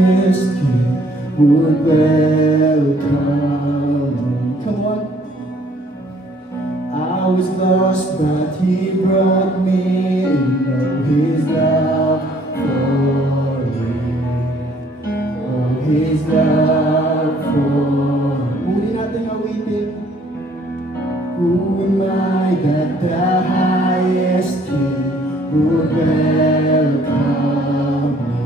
highest king would welcome me. Come on. I was lost, but he brought me in. Oh, his love for me. Oh, his love for me. Muli natin awitin. Who am I that the highest king would welcome me?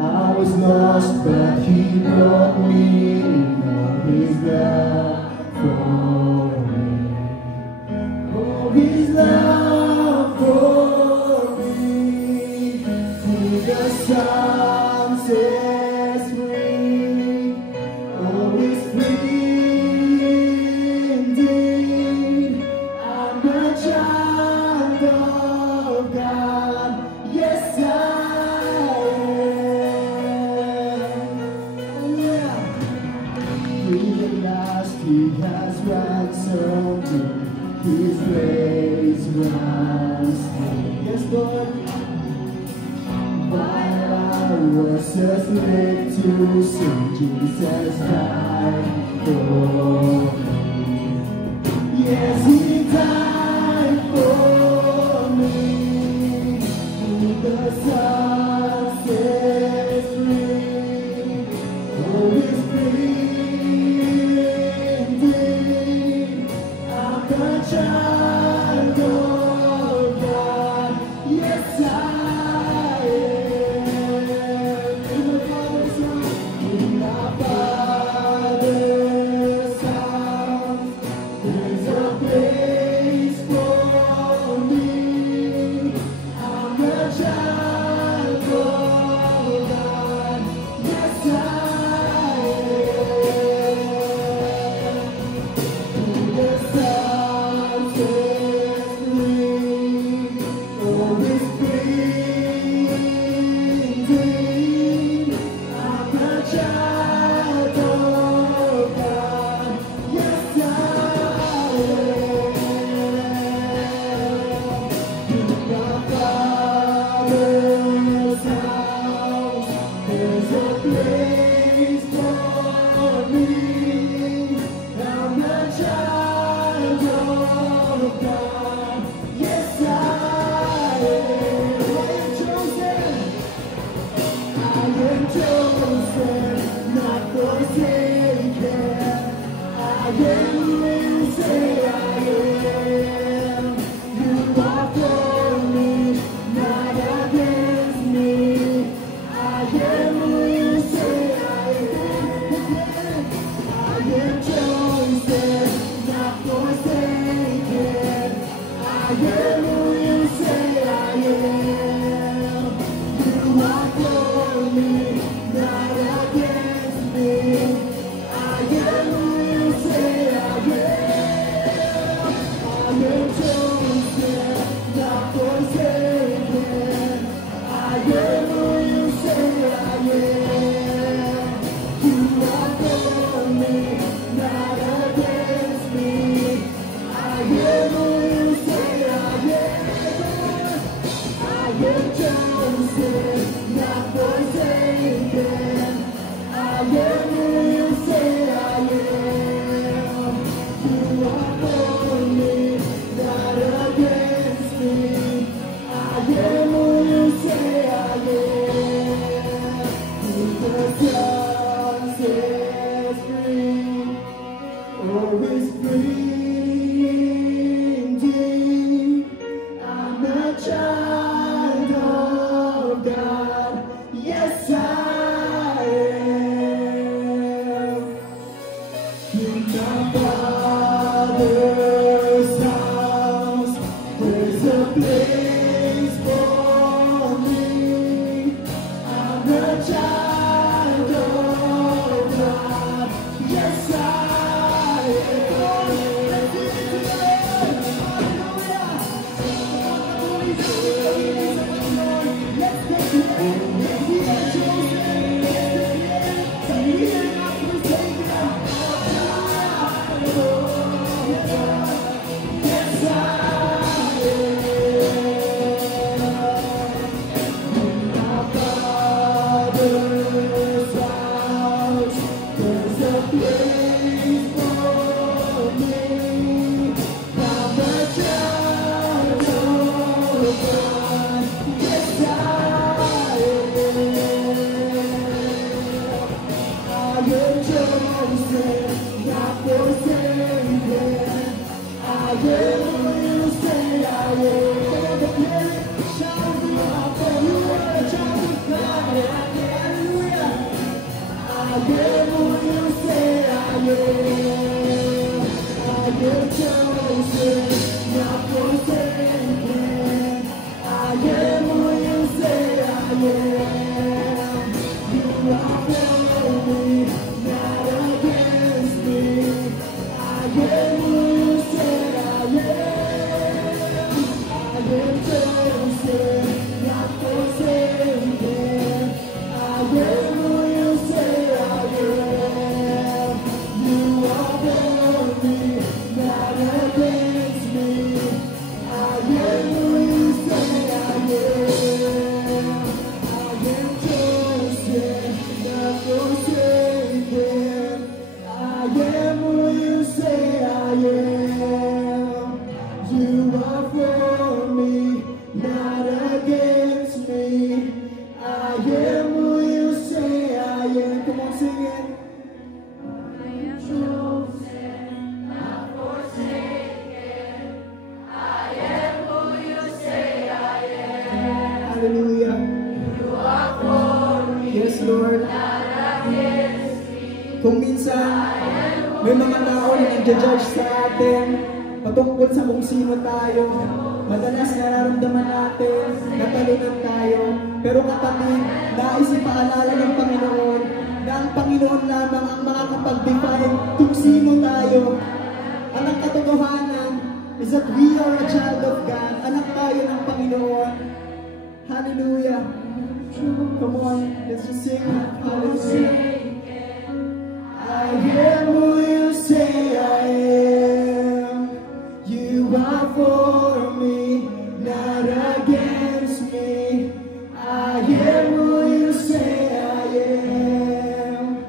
I was lost, but he brought me in. Oh, his love for me. Oh, his love for me. Who the Son sets free. Oh, is free indeed. I'm a child of God. Yes, I am. Yeah. Through the last he has ransomed me. His grace runs me. Yes, Lord. While I was a slave to sin, Jesus died for me. Yes, he died for me. Who the Son sets free. Oh, it's free indeed. I'm the child of God. Yes, I am. In the Father's house. In the Father's house. There's a place for me. I'm the child of God. Yes, I am. Who the Son sets free. Oh, it's free indeed. I'm the child of God. Yes, I am. In the Father's house, there's a place for me. I'm the child of God. Yes, I am. I am chosen. I am chosen, not forsaken. I am who you say I am. You are for me, not against me. I am who you say I am. I am chosen, not forsaken. I am who you say I am. You are for me, not against me. I am who you say I am. I am chosen, not forsaken. I am who you say I am. You are for me, not against me. I am who you say I am. I am chosen, not forsaken. I am who you say I am. You are for me, not against me. I am who you say I am. Who the Son sets free. Oh, it's free indeed. I'm a child of God. Yes, I am. In the Father's house, there's a place for me. I'm a child of God. Yes, I am. Lord. Kung minsan, may mga tao na nag-judge sa atin patungkol sa kung sino tayo, madalas nararamdaman natin, natalunan tayo. Pero kapatid, nais ipaalala ng Panginoon na ang Panginoon lamang ang makakapag-define kung sino tayo. Ang katotohanan is that we are a child of God. Anak tayo ng Panginoon. Hallelujah. Come on, let's just sing. Hallelujah. I am who you say I am. You are for me, not against me. I am who you say I am.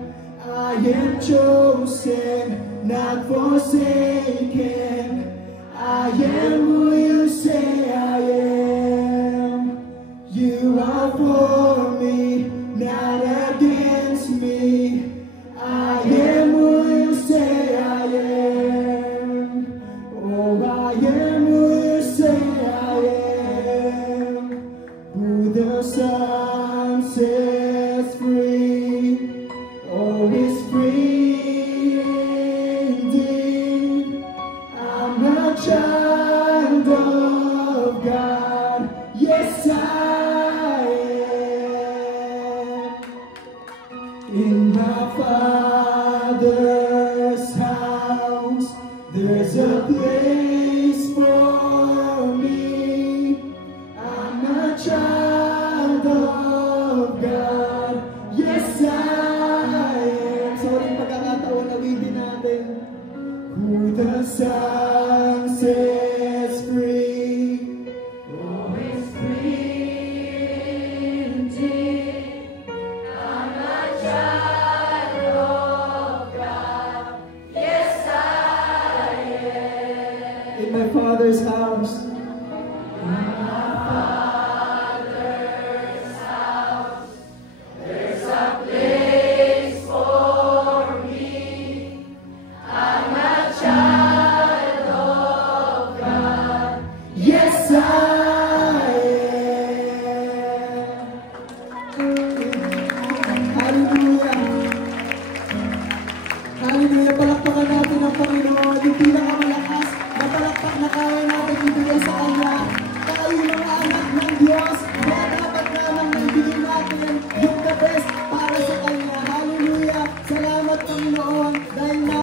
I am chosen, not forsaken. I am who you say I am. You are for me, not against me. I am who you say I am. Oh, I am who you say I am. Who the Son sets free, oh, is free indeed. I'm a child of God. Yes, I am. In my Father's house, there's a place for me. I'm a child of God. Yes, I am. Sa uling pagkakataon, awitin natin. Who the Son sets free, oh, is free indeed. I'm a child of God. Yes, I am. In my Father's house. There's a place for me. I'm a child of God. Yes, I am. Hallelujah. Hallelujah.